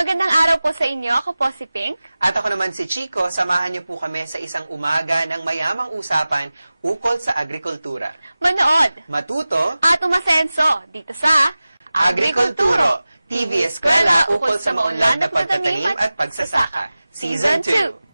Magandang araw po sa inyo. Ako po si Pink. At ako naman si Chico. Samahan niyo po kami sa isang umaga ng mayamang usapan ukol sa agrikultura. Manood, Matuto at umasenso dito sa Agrikulturo, TV Eskwela ukol sa maunlad na pagtatanim at pagsasaka. Season 2.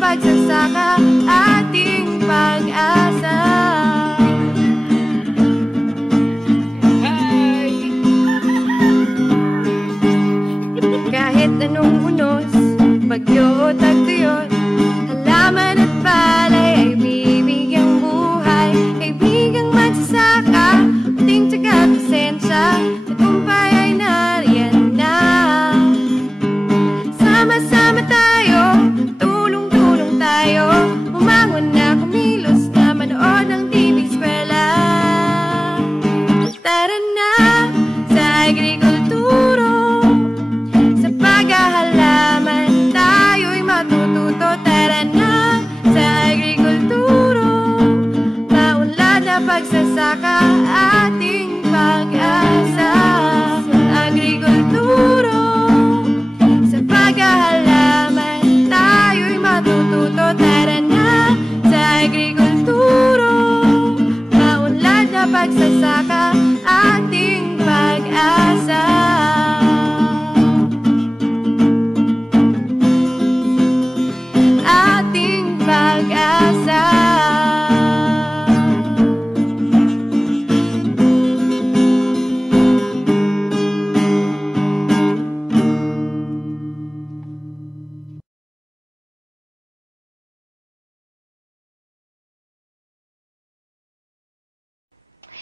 Pagsasaka, ating pag-asa. Kahit anong unos, bagyo o tagtuyot, halaman at palay ay bibigyang buhay. Kaibigang magsasaka, puting tiyaga at pasensya, tagumpay ay nariyan na. Sama-sama tayo, umangon na, kumilos na, manood ng TV Eskwela. Tara na sa agrikulturo, sa paghahalaman tayo'y matututo. Tara na sa agrikulturo, maunlad na pagsasaka, ating pag-asa. Agrikulturo, sa paghahalaman tayo'y matututo. Tara na sa agrikulturo, maunlad na pagsasaka, ating pag-asa. Ating pag-asa.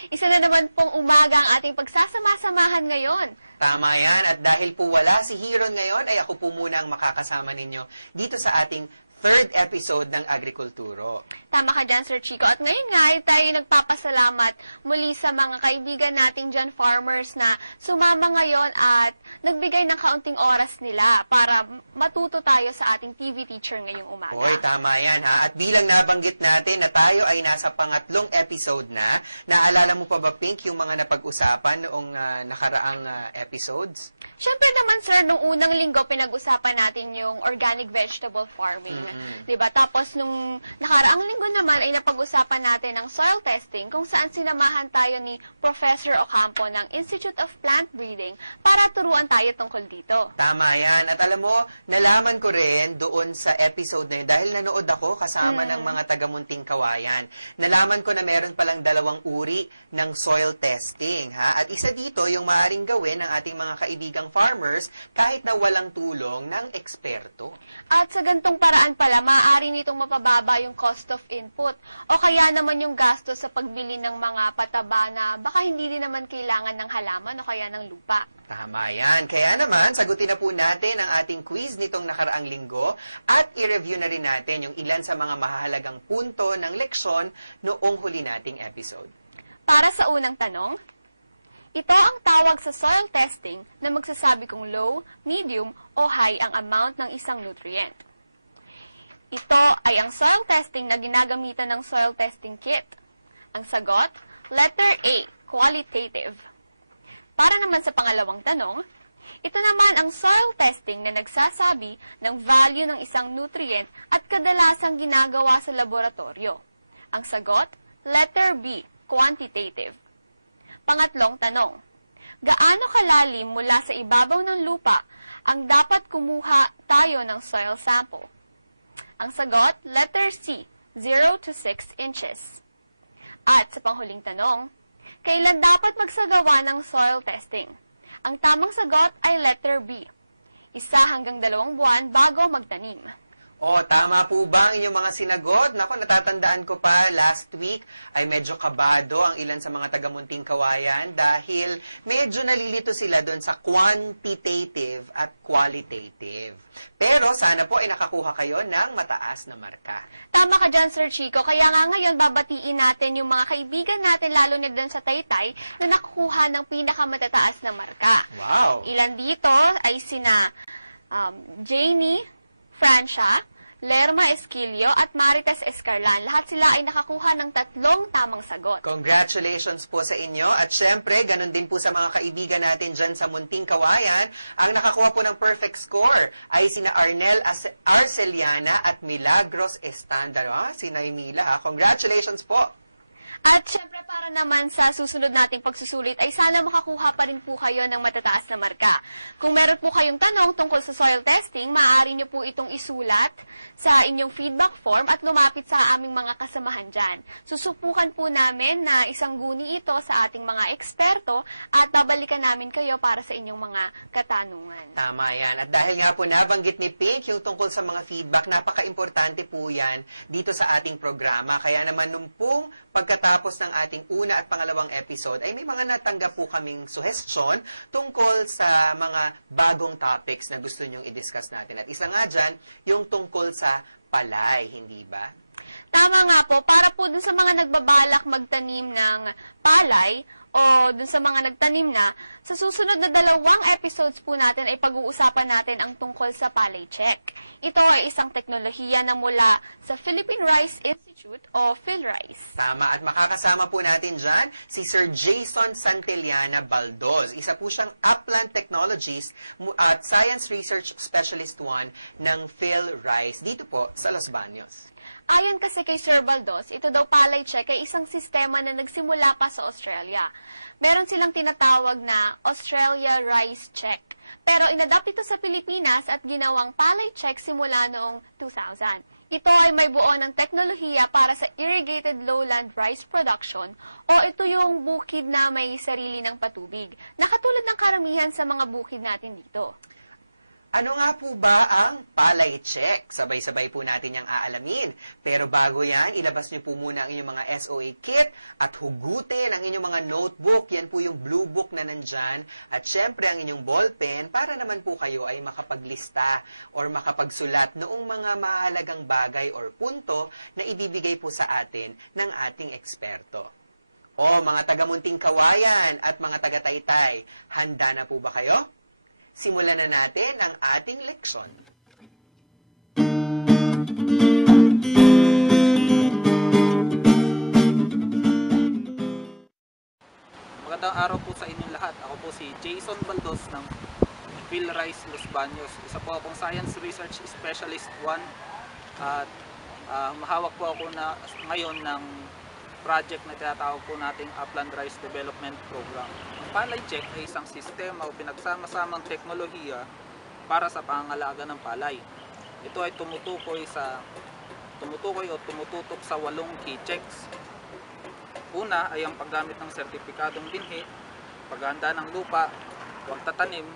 Isa na naman pong umaga ang ating pagsasama-samahan ngayon. Tama yan. At dahil po wala si Hiron ngayon, ay ako po muna ang makakasama ninyo dito sa ating third episode ng Agrikulturo. Tama ka dyan, Sir Chico. At ngayon nga, ay tayo nagpapasalamat muli sa mga kaibigan nating dyan, farmers, na sumama ngayon at nagbigay ng kaunting oras nila para matuto tayo sa ating TV teacher ngayong umaga. Hoy, tama yan ha. At bilang nabanggit natin na tayo ay nasa pangatlong episode na, naalala mo pa ba, Pink, yung mga napag-usapan noong nakaraang episodes? Siyempre naman, sir, nung unang linggo, pinag-usapan natin yung organic vegetable farming. Diba? Tapos, nung nakaraang linggo naman, ay napag-usapan natin ng soil testing, kung saan sinamahan tayo ni Professor Ocampo ng Institute of Plant Breeding para turuan tayo tungkol dito. Tama yan. At alam mo, nalaman ko rin doon sa episode na yun, dahil nanood ako kasama ng mga taga-Munting Kawayan, nalaman ko na meron palang 2 uri ng soil testing. Ha? At isa dito, yung maaaring gawin ng ating mga kaibigang farmers kahit na walang tulong ng eksperto. At sa gantong paraan pala, maaari nitong mapababa yung cost of input o kaya naman yung gasto sa pagbili ng mga pataba na baka hindi din naman kailangan ng halaman o kaya ng lupa. Tama yan. Kaya naman, sagutin na po natin ang ating quiz nitong nakaraang linggo at i-review na rin natin yung ilan sa mga mahahalagang punto ng leksyon noong huli nating episode. Para sa unang tanong, ito ang tawag sa soil testing na magsasabi kung low, medium, o high ang amount ng isang nutrient. Ito ay ang soil testing na ginagamitan ng soil testing kit. Ang sagot, letter A, qualitative. Para naman sa pangalawang tanong, ito naman ang soil testing na nagsasabi ng value ng isang nutrient at kadalasang ginagawa sa laboratorio. Ang sagot, letter B, quantitative. Pangatlong tanong, gaano kalalim mula sa ibabaw ng lupa ang dapat kumuha tayo ng soil sample? Ang sagot, letter C, 0 to 6 inches. At sa panghuling tanong, kailan dapat magsagawa ng soil testing? Ang tamang sagot ay letter B, 1 hanggang 2 buwan bago magtanim. Oh, tama po ba ang inyong mga sinagot? Nako, natatandaan ko pa, last week ay medyo kabado ang ilan sa mga taga-Munting Kawayan dahil medyo nalilito sila doon sa quantitative at qualitative. Pero sana po ay nakakuha kayo ng mataas na marka. Tama ka dyan, Sir Chico. Kaya nga ngayon, babatiin natin yung mga kaibigan natin, lalo na dyan sa Taytay, na nakukuha ng pinakamatataas na marka. Wow! Ilan dito ay sina Janie Francia, Lerma Esquilio at Marites Escarlan. Lahat sila ay nakakuha ng 3 tamang sagot. Congratulations po sa inyo. At syempre, ganun din po sa mga kaibigan natin dyan sa Munting Kawayan. Ang nakakuha po ng perfect score ay sina Arnel Arceliana at Milagros Estandaro. Sina Mila, ha? Congratulations po! At syempre, para naman sa susunod nating pagsusulit ay sana makakuha pa rin po kayo ng matataas na marka. Kung meron po kayong tanong tungkol sa soil testing, maaari nyo po itong isulat sa inyong feedback form at lumapit sa aming mga kasamahan dyan. Susubukan po namin na isang guni ito sa ating mga eksperto at babalikan namin kayo para sa inyong mga katanungan. Tama yan. At dahil nga po nabanggit ni Pink yung tungkol sa mga feedback, napaka-importante po yan dito sa ating programa. Kaya naman nung pong pagkatapos ng ating una at pangalawang episode, ay may mga natanggap po kaming suggestion tungkol sa mga bagong topics na gusto nyong i-discuss natin. At isa nga dyan, yung tungkol sa palay, hindi ba? Tama nga po, para po dun sa mga nagbabalak magtanim ng palay o dun sa mga nagtanim na, sa susunod na 2 episodes po natin ay pag-uusapan natin ang tungkol sa palay check. Ito ay isang teknolohiya na mula sa Philippine Rice Institute o PhilRice. Tama, at makakasama po natin dyan si Sir Jason Santillana Baldoz. Isa po siyang Upland Technologies at Science Research Specialist 1 ng PhilRice dito po sa Los Baños. Ayon kasi kay Sir Baldoz, ito daw palay check ay isang sistema na nagsimula pa sa Australia. Meron silang tinatawag na Australia Rice Check. Pero inadapt ito sa Pilipinas at ginawang palay check simula noong 2000. Ito ay may buo ng teknolohiya para sa irrigated lowland rice production o ito yung bukid na may sarili ng patubig, na katulad ng karamihan sa mga bukid natin dito. Ano nga po ba ang palay check? Sabay-sabay po natin yung aalamin. Pero bago yan, ilabas nyo po muna ang inyong mga SOA kit at hugutin ang inyong mga notebook. Yan po yung blue book na nandyan. At syempre ang inyong ballpen para naman po kayo ay makapaglista or makapagsulat noong mga mahalagang bagay or punto na ibibigay po sa atin ng ating eksperto. O mga taga-Munting Kawayan at mga taga-Taytay, handa na po ba kayo? Simulan na natin ang ating leksyon. Magandang araw po sa inyong lahat. Ako po si Jason Baldoz ng PhilRice Los Baños. Isa po akong Science Research Specialist 1 at mahawak po ako ngayon ng project na tinatawag po nating Upland Rice Development Program. Ang palay check ay isang sistema o pinagsama-samang teknolohiya para sa pangangalaga ng palay. Ito ay tumutukoy o tumututok sa 8 key checks. Una ay ang paggamit ng sertipikadong binhi, paghahanda ng lupa, pagtatanim,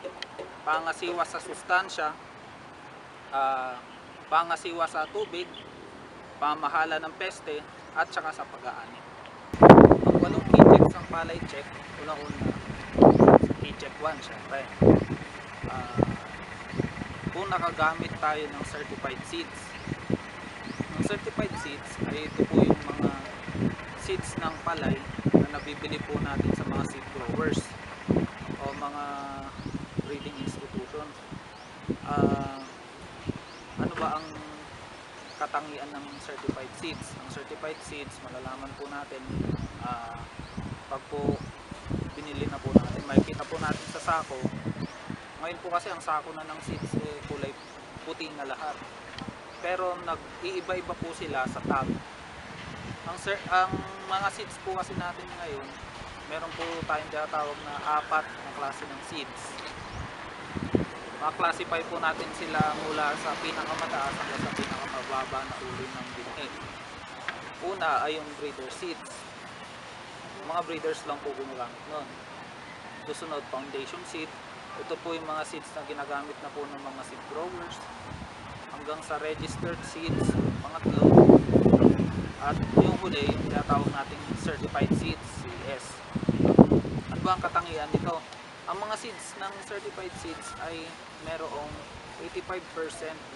pangasiwa sa sustansya, pangasiwa sa tubig, pamahala ng peste, at saka sa pag-aani. Ang 8 key checks ng palay check, una-una, sa key check 1, syempre. Kung nakagamit tayo ng certified seeds. Ang certified seeds ay ito po yung mga seeds ng palay na nabibili po natin sa mga seed growers o mga breeding institutions. Ano ba ang katangian ng certified seeds? Ang certified seeds, malalaman po natin pag po binili na po natin, makikita po natin sa sako. Ngayon po kasi ang sako na ng seeds kulay puti na lahat, pero nag-iiba-iba po sila sa tag. Ang mga seeds po kasi natin ngayon, meron po tayong tinatawag na 4 na klase ng seeds. Ma-classify po natin sila mula sa pinakamataas hanggang sa pinakamababa na uri ng binhi. Una ay yung breeder seeds. Mga breeders lang po gumagamit nun. Susunod, foundation seed. Ito po yung mga seeds na ginagamit na po ng mga seed growers. Ang hanggang sa registered seeds, pangatlo. At yung huli, yung tinatawag nating certified seeds, CS. Ano ba ang katangian nito? Ang mga seeds ng certified seeds ay merong 85%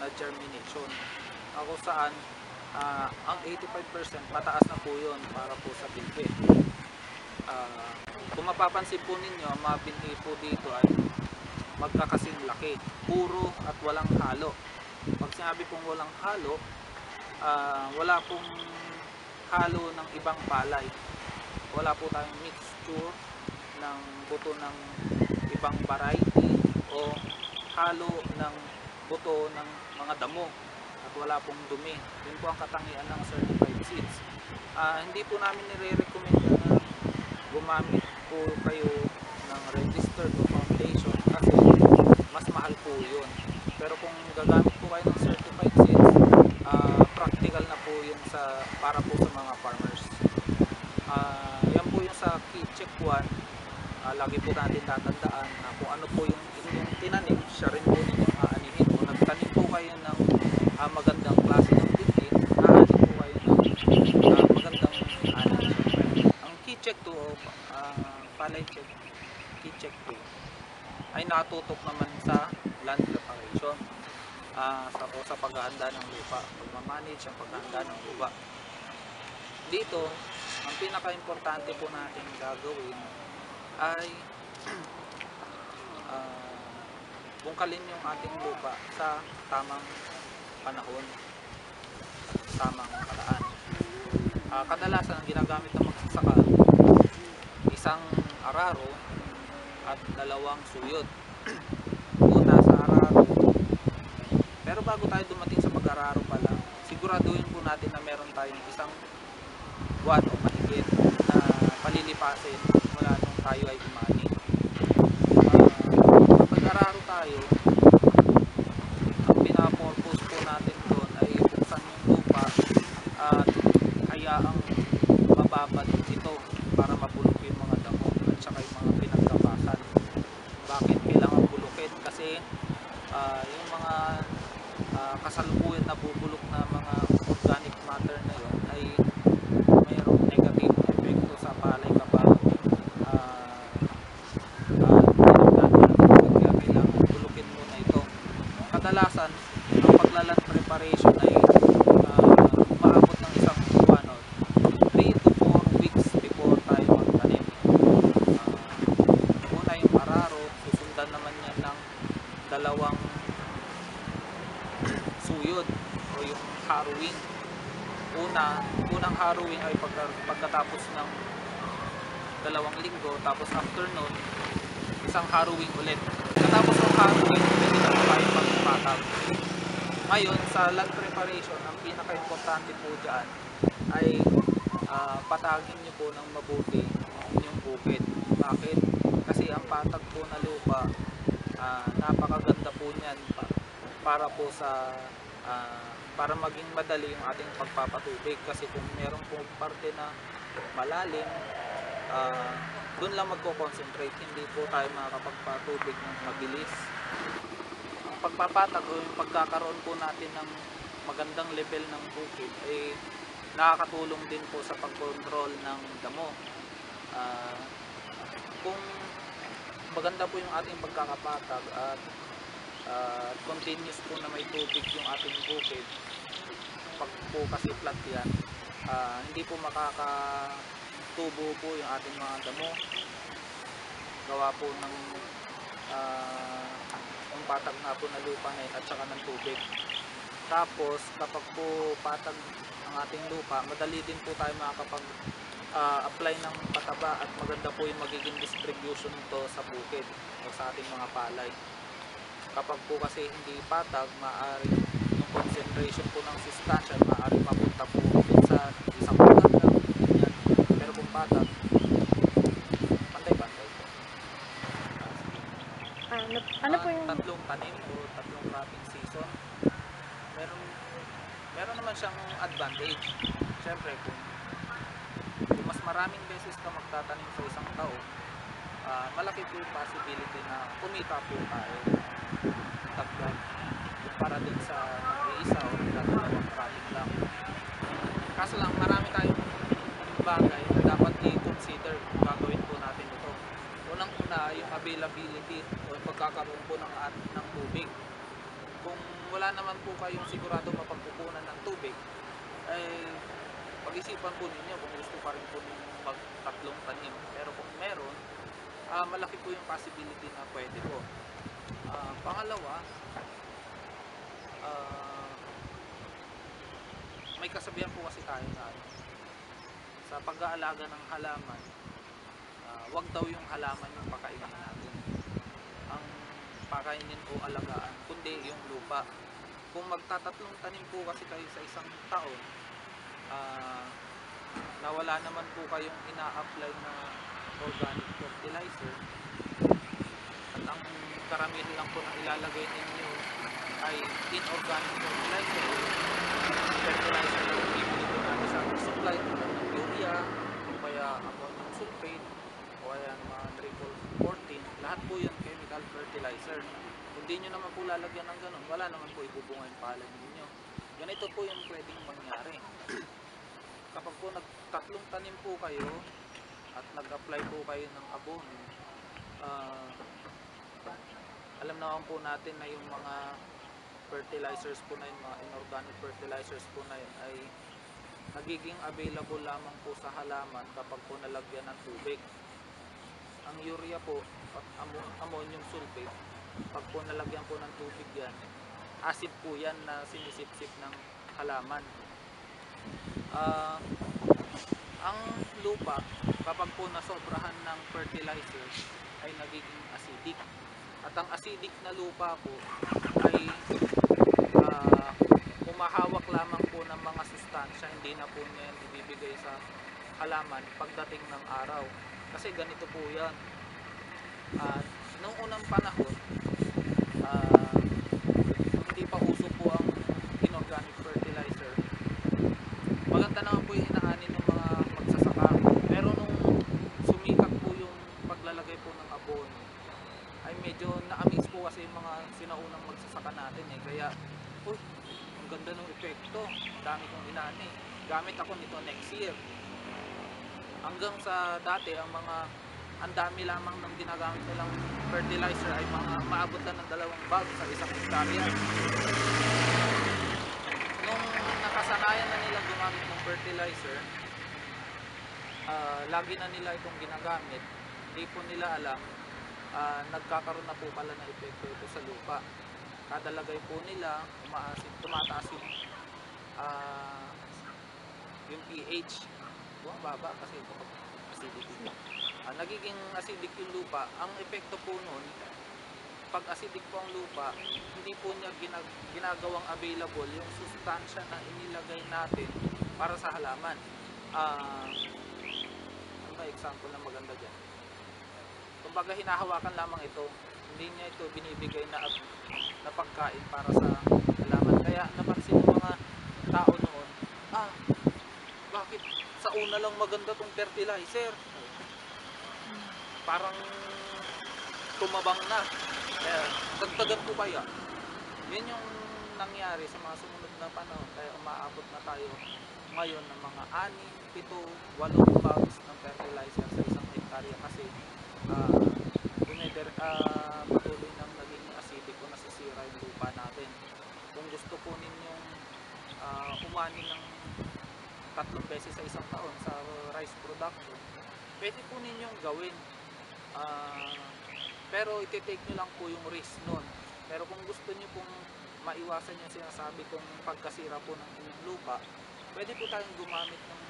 na germination. Ako saan, ang 85% mataas na po yun para po sa binhi. Kung mapapansin po ninyo, ang mga binhi po dito ay magkakasing laki, puro at walang halo. Pag sinabi pong walang halo, wala pong halo ng ibang palay. Wala po tayong mixture ng buto ng ibang variety o halo ng buto ng mga damo at wala pong dumi. Yun po ang katangian ng certified seeds. Hindi po namin nire-recommend na gumamit po kayo ng registered o foundation kasi mas mahal po yun. Pero kung gagamit po kayo ng certified seeds, practical na po yun para po sa mga farmers. Yan po yung sa key check 1. Lagi po natin tatandaan na kung ano po yung inyong tinanim, siya rin po ninyong aanihin. Kung nagtanim po kayo ng magandang klase ng binhi, aanin po kayo ng magandang anin. Ang key check 2 o palay check, key check 2 ay natutok naman sa land preparation, sa paghahanda ng lupa, pagmamanage ang paghahanda ng lupa. Dito, ang pinaka-importante po natin gagawin ay bungkalin yung ating lupa sa tamang panahon, tamang paraan. Kadalasan ang ginagamit ng magsasaka, isang araro at dalawang suyod. Una sa araro, pero bago tayo dumating sa pag-araro pala, siguraduhin po natin na meron tayong isang buwan o mahigit na palilipasin mula nung tayo ay umani. Kapag araro tayo, ang pinapurpose po natin doon ay buksan yung lupa at hayaang mababad ito para mabulok yung mga damo at saka yung mga pinagkabasan. Bakit kailangan bulukin? Kasi yung mga kasalukuyan na bubulok na mga organic matter na yun ay mayroong negative epekto sa palay kapag kaya kailangan bulukin muna ito. Kadalasan, ang paglaland preparation ay maabot ng isang buwan, 3 to 4 weeks before tayo magtanim. Una yung araro, susundan naman yan ng dalawang suyod o yung harrowing. Unang harrowing ay pagkatapos ng 2 linggo, tapos after nun, isang harrowing ulit. Katapos ng harrowing, pwede na tayo magpatag. Ngayon, sa land preparation, ang pinaka-importante po dyan ay patagin nyo po ng mabuti yung bukid. Bakit? Kasi ang patag po na lupa, napakaganda po niyan para po sa para maging madali yung ating pagpapatubig. Kasi kung meron pong parte na malalim, doon lang magko-concentrate, hindi po tayo makakapagpatubig ng mabilis. Ang pagpapatag o yung pagkakaroon po natin ng magandang level ng bukid ay nakakatulong din po sa pag-control ng damo. Kung maganda po yung ating pagkakapatag at continuous po na may tubig yung ating bukid, pag po kasi flat yan, hindi po makakatubo po yung ating mga damo gawa po ng yung patag na po na lupa na yun at saka ng tubig. Tapos kapag po patag ang ating lupa, madali din po tayo makakapag apply ng pataba at maganda po yung magiging distribution nito sa bukid o sa ating mga palay. Kapag po kasi hindi patag, maaari yung concentration po ng sustansya, maaari mapunta po sa isang patag lang. Yan. Pero kung patag, pantay-pantay po. Ano po yung... Tatlong tanim o tatlong cropping season, meron naman siyang advantage. Siyempre, kung mas maraming beses ka magtatanim sa isang taon, malaki po yung possibility na kumita po tayo. Tagdag para din sa isa o nagdadalawang cropping lang. Kaso lang, marami tayong bagay na dapat i-consider kung gagawin po natin ito. Unang-una, yung availability o pagkakaroon po ng tubig. Kung wala naman po kayong sigurado mapagkukunan ng tubig, ay pag-isipan po ninyo kung gusto pa rin po ninyo magtatlong tanim. Pero kung meron, malaki po yung possibility na pwede po. Pangalawa, may kasabihan po kasi tayo na sa pag-aalaga ng halaman, wag daw yung halaman yung pakainin natin. Ang pakainin o alagaan, kundi yung lupa. Kung magtatatlong tanim po kasi kayo sa isang taon, na wala naman po kayong ina-apply na organic fertilizer, at ang karamihan lang po na ilalagay ninyo ay inorganic fertilizer na bibili po natin sa supply ng urea o kaya ammonium sulfate o kaya mga triple 14, lahat po yan chemical fertilizer. Kung di nyo naman po lalagyan ng ganun, wala naman po ibubunga yung palay ninyo. Ganito po yung pwedeng mangyari. Kapag po nagtatlong tanim po kayo at nag-apply po kayo ng abono, alam naman po natin na yung mga fertilizers po na yun, mga inorganic fertilizers po na yun ay nagiging available lamang po sa halaman kapag po nalagyan ng tubig. Ang urea po at ammonium sulfate, pag po nalagyan po ng tubig yan, acid po yan na sinisip-sip ng halaman. Ang lupa, kapag po nasobrahan ng fertilizer, ay nagiging acidic. At ang acidic na lupa po ay humahawak lamang po ng mga sustansya, hindi na po niya ibibigay sa halaman pagdating ng araw. Kasi ganito po yan. Noong unang panahon, hindi pa uso po ang inorganic fertilizer. Maganda naman po yung inaanin ng mga magsasaka. Pero nung sumikat po yung paglalagay po ng abono, ay medyo na-amaze po kasi yung mga sinaunang magsasaka natin eh. Kaya, ang ganda ng epekto. Dami kong inaani. Gamit ako nito next year. Hanggang sa dati, ang dami lamang ng ginagamit nilang fertilizer ay mga maabot lang ng 2 bag sa isang hektarya. Nung nakasanayan na nila gumamit ng fertilizer, lagi na nila itong ginagamit, hindi po nila alam, nagkakaroon na po pala na epekto ito sa lupa. Kada lagay po nila, tumataas yung pH. Bumababa kasi ito acidity. Nagiging acidic yung lupa. Ang epekto po nun, pag acidic po ang lupa, hindi po niya ginagawang available yung sustansya na inilagay natin para sa halaman. Ano ba example na maganda dyan? Kumbaga hinahawakan lamang ito, hindi niya ito binibigay na pagkain para sa halaman. Kaya napansin ng mga tao noon, bakit sa una lang maganda tong fertilizer? Parang tumabang na. Kaya dagdagan po kaya. Yun yung nangyari sa mga sumunod na panahon. Kaya umaabot na tayo ngayon ng mga 6, 7, 8 bags ng fertilizer sa isang hektarya kasi patuloy nang naging acidic o nasisira yung lupa natin. Kung gusto po ninyong umani ng 3 beses sa isang taon sa rice production, pwede po ninyong gawin. Pero iti-take nyo lang po yung risk nun. Pero kung gusto nyo pong maiwasan yung sinasabi kong pagkasira po ng inyong lupa, pwede po tayong gumamit ng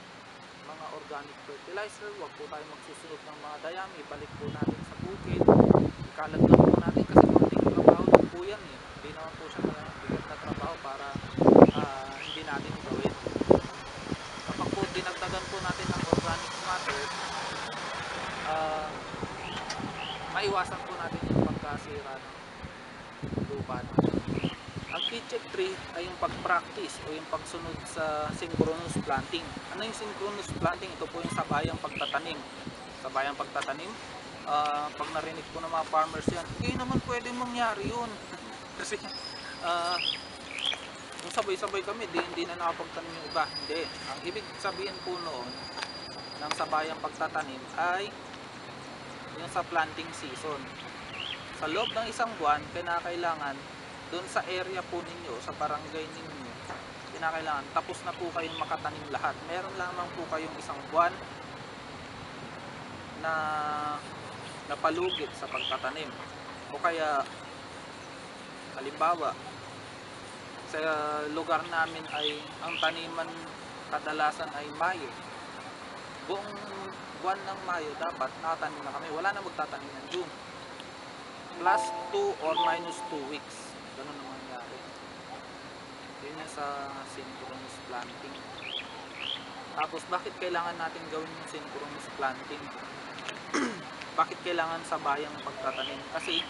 mga organic fertilizer. Huwag po tayong magsusunod ng mga dayami. Ibalik po natin sa bukid. Ikalat lang po natin kasi konting trabaho lang po yan eh. Hindi naman po siya bigat na trabaho para hindi natin gawin. Kapag po dinagdagan po natin ng organic matter, maiwasan po natin yung pagkasira ng lupa natin. Ang key check 3 ay yung pag-practice o yung pagsunod sa synchronous planting. Ano yung synchronous planting? Ito po yung sabayang pagtatanim. Sabayang pagtatanim, pag narinig po ng mga farmers yan, hindi naman pwede mangyari yun. Kasi kung sabay-sabay kami, hindi na nakapagtanim yung iba. Hindi. Ang ibig sabihin po noon ng sabayang pagtatanim ay yung sa planting season. Sa loob ng isang buwan, kinakailangan doon sa area po ninyo, sa barangay ninyo, kinakailangan tapos na po kayong makatanim lahat. Meron lamang po kayong isang buwan na napalugit sa pagtatanim. O kaya, halimbawa, sa lugar namin ay ang taniman kadalasan ay Mayo. Buong buwan ng Mayo dapat nakatanim na kami. Wala na magtatanim ng June. Plus 2 or minus 2 weeks. Ganun ang mangyari. Yun yung sa synchronous planting. Tapos bakit kailangan natin gawin yung synchronous planting? Bakit kailangan sabayang pagtatanim? Kasi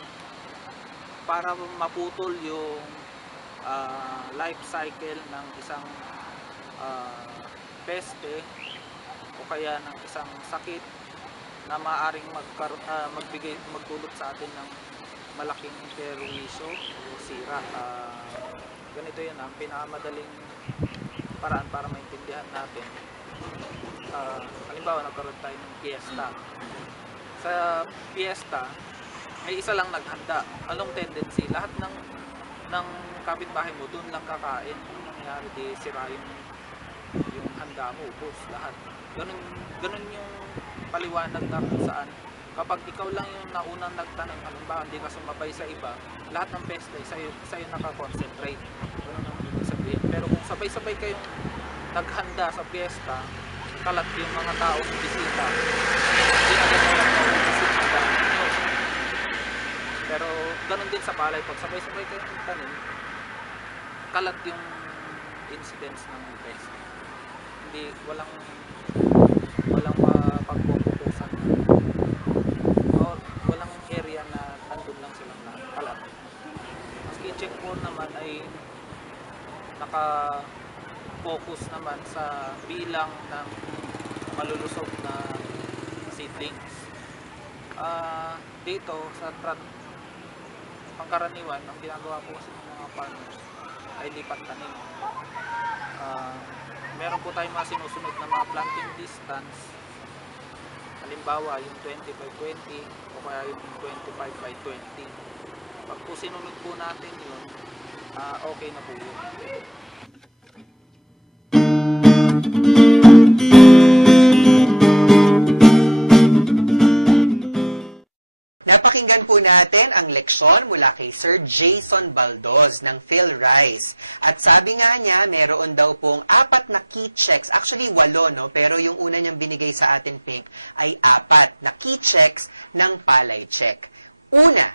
para maputol yung life cycle ng isang peste o kaya ng isang sakit na maaaring magdulot sa atin ng malaking perwisyo o sira. Ganito yan, ang pinakamadaling paraan para maintindihan natin. Halimbawa, nagkaroon tayo ng fiesta. Sa fiesta, may isa lang naghanda. Anong tendency? Lahat ng kapitbahay mo doon lang kakain. Anong nangyari? Di sira yung handa mo, ubos lahat. Ganun yung paliwanag na kung saan kapag ikaw lang yung naunang nagtanim, halimbawa hindi ka sumabay sa iba, lahat ng peste sa'yo nakakonsentrate. Ganun ang ibig sabihin. Pero kung sabay-sabay kayong naghanda sa fiesta, kalat yung mga taong bisita, hindi agad na bisita nyo. Pero ganun din sa palay, pag sabay-sabay kayong nagtanim, kalat yung incidence ng peste. Hindi, walang pagpuputusan o walang area na nandun lang silang kalat. Maski check po naman ay naka-focus naman sa bilang ng malulusog na seedlings. Dito sa pangkaraniwan, ang ginagawa po sa mga farmers ay lipat tanim. Meron po tayong mga sinusunod na mga planting distance. Halimbawa, yung 20x20 o kaya yung 25x20. Pag po sinunod po natin yun, okay na po yun. Napakinggan po natin ang leksyon mula kay Sir Jason Baldoz ng PhilRice. At sabi nga niya, meron daw pong 4 na key checks. Actually, 8, no? Pero yung una niyang binigay sa atin, Pink, ay 4 na key checks ng palay check. Una,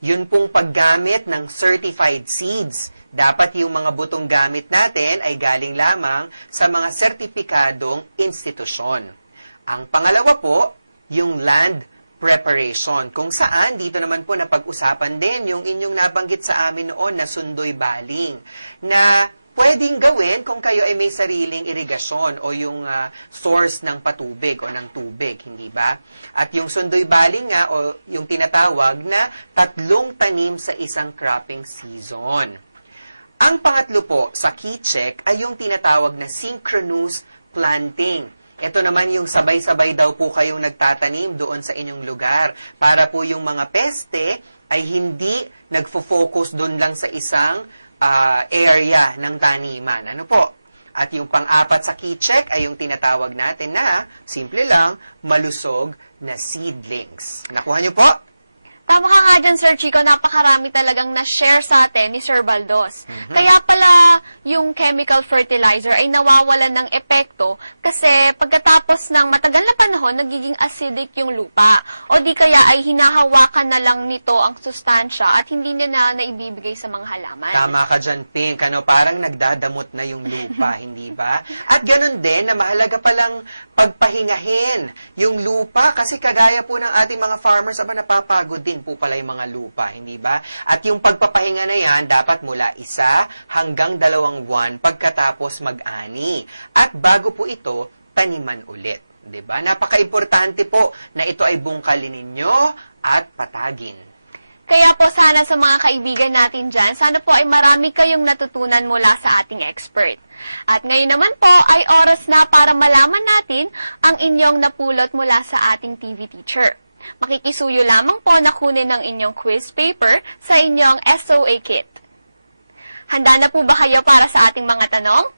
yun pong paggamit ng certified seeds. Dapat yung mga butong gamit natin ay galing lamang sa mga sertipikadong institusyon. Ang pangalawa po, yung land preparation, kung saan dito naman po napag-usapan din yung inyong nabanggit sa amin noon na sundoy baling, na pwedeng gawin kung kayo ay may sariling irigasyon o yung source ng patubig o ng tubig, hindi ba? At yung sundoy baling nga o yung tinatawag na 3 tanim sa isang cropping season. Ang pangatlo po sa key check ay yung tinatawag na synchronous planting. Ito naman yung sabay-sabay daw po kayong nagtatanim doon sa inyong lugar para po yung mga peste ay hindi nagfo-focus doon lang sa isang area ng taniman. Ano po? At yung pang-4 sa key check ay yung tinatawag natin na, simple lang, malusog na seedlings. Nakuha niyo po? Tama ka nga dyan, Sir Chico, napakarami talagang na-share sa atin ni Sir Baldoz. Kaya pala yung chemical fertilizer ay nawawalan ng epekto kasi pagkatapos ng matagal na panahon, nagiging acidic yung lupa. O di kaya ay hinahawakan na lang nito ang sustansya at hindi na naibibigay sa mga halaman. Tama ka dyan, Pink. Parang nagdadamot na yung lupa, hindi ba? At ganun din na mahalaga palang pagpahingahin yung lupa kasi kagaya po ng ating mga farmers, napapagod din po pala yung mga lupa, hindi ba? At yung pagpapahinga na yan, dapat mula 1 hanggang 2 buwan pagkatapos mag-ani. At bago po ito, taniman ulit. Di ba? Napaka-importante po na ito ay bungkalin ninyo at patagin. Kaya po sana sa mga kaibigan natin dyan, sana po ay marami kayong natutunan mula sa ating expert. At ngayon naman po ay oras na para malaman natin ang inyong napulot mula sa ating TV teacher. Makikisuyo lamang po na kunin ang inyong quiz paper sa inyong SOA kit. Handa na po ba kayo para sa ating mga tanong?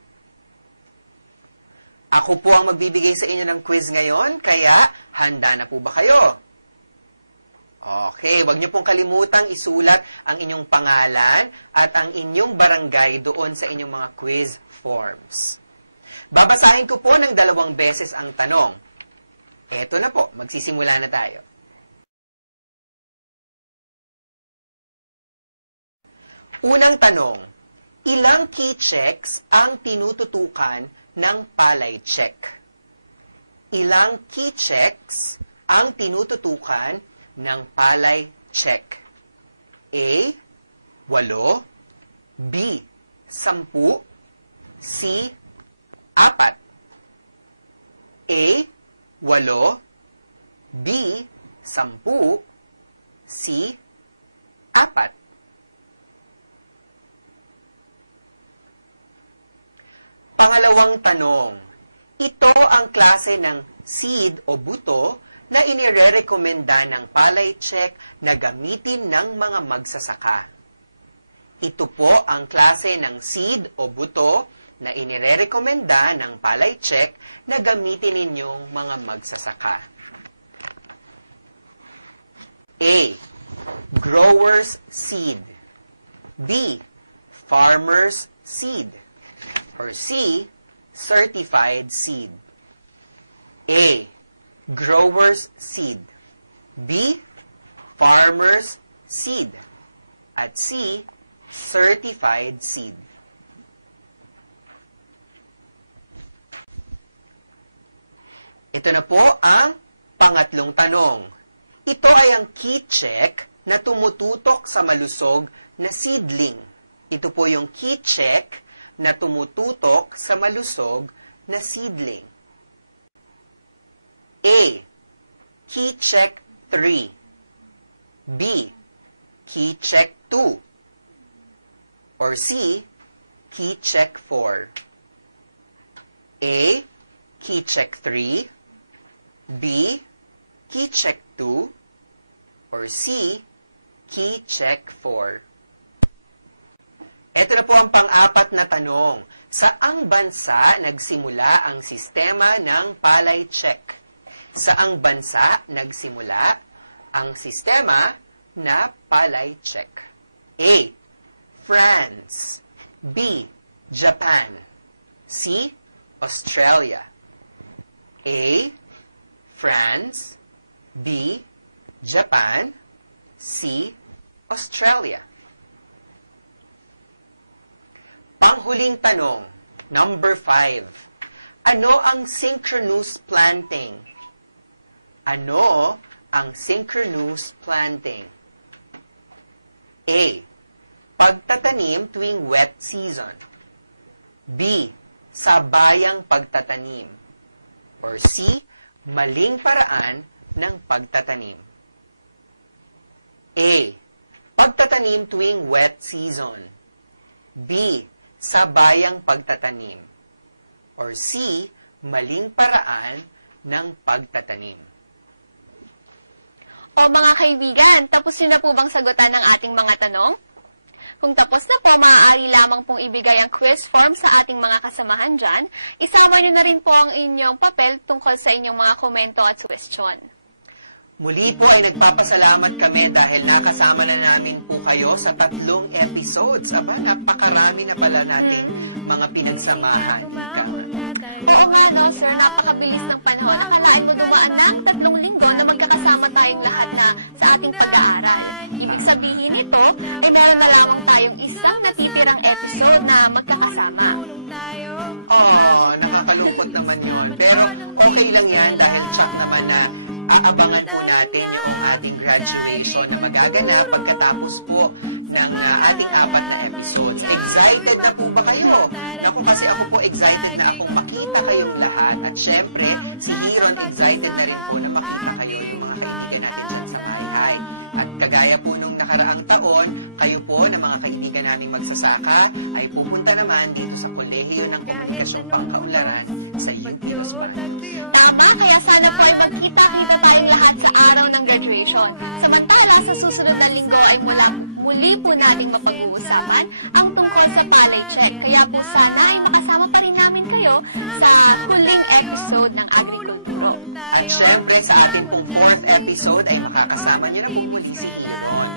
Ako po ang magbibigay sa inyo ng quiz ngayon, kaya handa na po ba kayo? Okay, wag niyo pong kalimutang isulat ang inyong pangalan at ang inyong barangay doon sa inyong mga quiz forms. Babasahin ko po ng 2 beses ang tanong. Eto na po, magsisimula na tayo. Unang tanong, ilang key checks ang tinututukan ng palay check? Ilang key checks ang tinututukan ng palay check? A, 8, B, 10, C, 4. A, 8, B, 10, C, 4. Pangalawang tanong, ito ang klase ng seed o buto na inirerekomenda ng palay check na gamitin ng mga magsasaka. Ito po ang klase ng seed o buto na inirerekomenda ng palay check na gamitin ninyong mga magsasaka. A, grower's seed. B, farmer's seed. Or C, certified seed. A, grower's seed. B, farmer's seed. At C, certified seed. Ito na po ang pangatlong tanong. Ito ay ang key check na tumututok sa malusog na seedling. Ito po yung key check na tumututok sa malusog na seedling. A, key check 3. B, key check 2. Or C, key check 4. A, key check 3. B, key check 2. Or C, key check 4. Ito na po ang pang-apat na tanong. Saang bansa nagsimula ang sistema ng palay check? Saang bansa nagsimula ang sistema na palay check? A, France. B, Japan. C, Australia. A, France. B, Japan. C, Australia. Panghuling tanong, number 5. Ano ang synchronous planting? Ano ang synchronous planting? A, pagtatanim tuwing wet season. B, sabayang pagtatanim. Or C, maling paraan ng pagtatanim. A, pagtatanim tuwing wet season. B, sabayang pagtatanim. Or C, maling paraan ng pagtatanim. O mga kaibigan, tapos nyo na po bang sagutan ng ating mga tanong? Kung tapos na po, maaari lamang pong ibigay ang quiz form sa ating mga kasamahan dyan. Isama nyo na rin po ang inyong papel tungkol sa inyong mga komento at question. Muli po ay nagpapasalamat kami dahil nakasama na namin po kayo sa 3 episodes. Aba, napakarami na pala nating mga pinagsamahan. Ika nga. Oo nga, no, sir, napakabilis ng panahon. Akalain mo dumaan ng 3 linggo na magkakasama tayong lahat na sa ating pag-aaral. Ibig sabihin nito ay meron na lamang tayong isang natitirang episode na magkakasama. Oh, nakakalungkot naman yon. Pero okay lang yan dahil tsak naman na aabangan po natin yung ating graduation na magaganap pagkatapos po ng ating 4 na episodes. Excited na po ba kayo? Naku, kasi ako po excited na akong makita kayong lahat. At syempre, si Hiron excited na rin po na makita kayo, yung mga kaibigan natin dyan sa Mayhay. At kagaya po nung nakaraang taon, kayo po na mga kaibigan naming magsasaka ay pupunta naman dito sa Kolehiyo ng Komunikasyong Pangkaunlaran sa UP Los Baños. Tama, kaya sana po ay magkita-kita tayong lahat sa araw ng graduation. Samantala, sa susunod na linggo ay muli po nating mapag-uusapan ang tungkol sa palay check. Kaya po sana ay makasama pa rin namin kayo sa huling episode ng Agrikulturo. At syempre, sa atin pong 4th episode ay makakasama nyo na po muli si Hiron.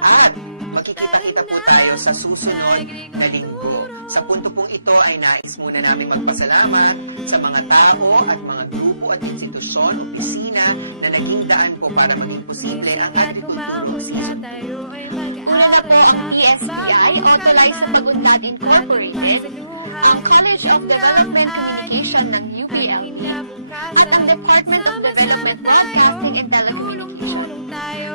At magkikita-kita po tayo sa susunod na linggo. Sa punto pong ito ay nais muna naming magpasalamat sa mga tao at mga grupo at institusyon, opisina na naging daan po para maging posible ang Agrikulturo Season 2. Una na po ang TSPI o Tulay sa Pag-unlad Incorporated, ang College of Development Communication ng UPLB, at ang Department of Development Broadcasting and Telecommunication.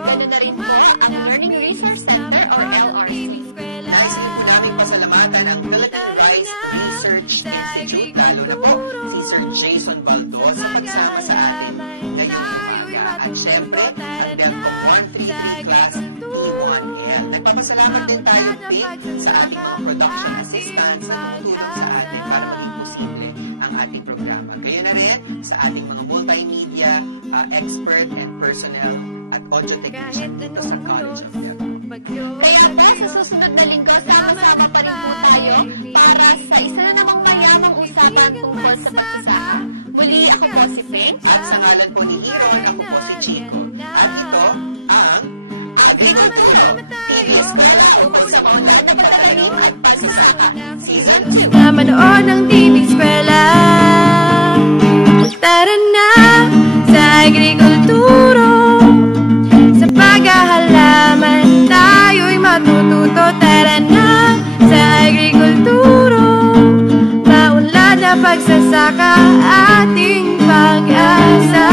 Ganoon na rin po ang Learning Resource Center or LRC. Nais rin po naming pasalamatan ang Philippine Rice Research Institute, lalo na po si Sir Jason Baldos sa pagsama sa atin ngayong umaga. At syempre, ang DevCom 133 class T1L. Nagpapasalamat din tayo, Pink, sa ating mga production assistants na tumutulong sa atin para maging posible ang ating programa. Gayon na rin sa ating mga multimedia expert and personnel at audio technician dito sa College of DevCom. Kaya po, sa susunod na linggo, sama-sama pa rin po tayo para sa isa na namang mayamang usapan tungkol sa pagsasaka. Muli, ako po si Pink. At sa ngalan po ni Hiron, ako po si Chico. At ito ang Agrikulturo, TV Eskwela ukol sa maunlad na pagtatanim at pagsasaka, Season 2. Manood ng TV Eskwela. Tara na sa agrikulturo. Sa paghahalaman tayo'y matututo. Tara na sa agrikulturo. Maunlad na pagsasaka ating pag-asa.